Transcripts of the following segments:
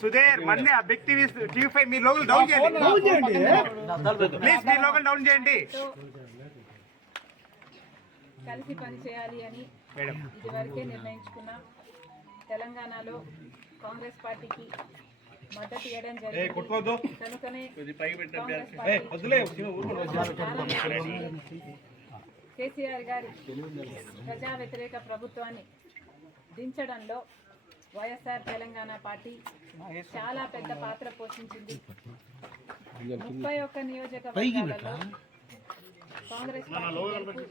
సుధీర్ మన్నే big TV TV5 మీ లోగోలు down చేయండి please, me లోగోలు down చేయండి. కలిసి పని చేయాలి అని ఇదివరకే నిర్ణయించుకున్నాం. తెలంగాణలో కాంగ్రెస్ పార్టీకి మద్దతు ఇవ్వడం జరిగింది. కనుకనే కేసీఆర్ గారి ప్రజా వ్యతిరేక ప్రభుత్వాన్ని దించడంలో వైఎస్ఆర్ తెలంగాణ పార్టీ చాలా పెద్ద పాత్ర పోషించింది. 31 నియోజకవర్గాలలో కాంగ్రెస్ పార్టీ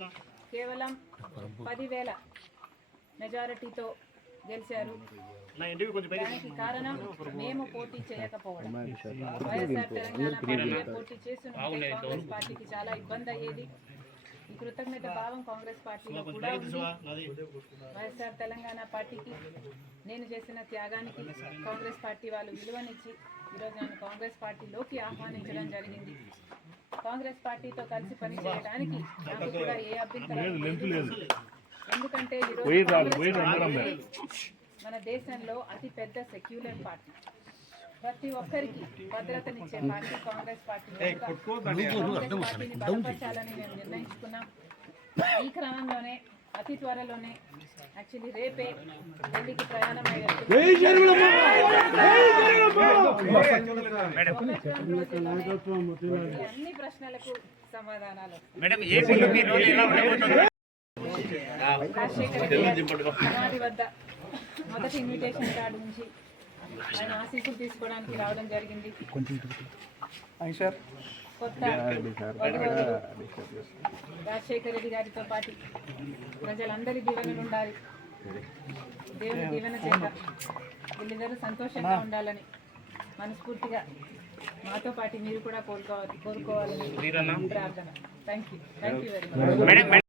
కేవలం 10,000 మెజారిటీతో గెలిచారు. దానికి కారణం మేము పోటీ చేయకపోవడం. వైఎస్ఆర్ తెలంగాణ పార్టీ పోటీ చేస్తుంటే కాంగ్రెస్ పార్టీకి చాలా ఇబ్బంది అయ్యేది. ఈ కృతజ్ఞత భావం కాంగ్రెస్ పార్టీలో కూడా ఉంది. వైఎస్ఆర్ తెలంగాణ పార్టీకి నేను చేసిన త్యాగానికి కాంగ్రెస్ పార్టీ వాళ్ళు విలువనిచ్చి ఈరోజు నన్ను కాంగ్రెస్ పార్టీలోకి ఆహ్వానించడం జరిగింది. కాంగ్రెస్ పార్టీతో కలిసి పనిచేయడానికి నాకు కూడా ఏ అభ్యంతరం లేదు. ఎందుకంటే ఈరోజు మన దేశంలో అతి పెద్ద సెక్యులర్ పార్టీ, ప్రతి ఒక్కరికి భద్రతనిచ్చే పార్టీ కాంగ్రెస్ పార్టీ. పార్టీని బలపరచాలని మేము నిర్ణయించుకున్నాం. ఈ క్రమంలోనే అతి త్వరలోనే యాక్చువల్లీ రేపే ఢిల్లీకి ప్రయాణం అన్ని ప్రశ్నలకు సమాధానాలు. రాజశేఖర సమాధి వద్ద మొదటి ఇన్విటేషన్ కార్డు నుంచి ఆయన ఆశీస్సులు తీసుకోవడానికి రావడం జరిగింది. కొత్త రాజశేఖర రెడ్డి గారితో పాటు ప్రజలందరి దీవెనలు ఉండాలి. దేవుని దీవెన చేత వీళ్ళిద్దరూ సంతోషంగా ఉండాలని మనస్ఫూర్తిగా మాతో పాటు మీరు కూడా కోరుకోవాలని ప్రార్థన. Thank you very much.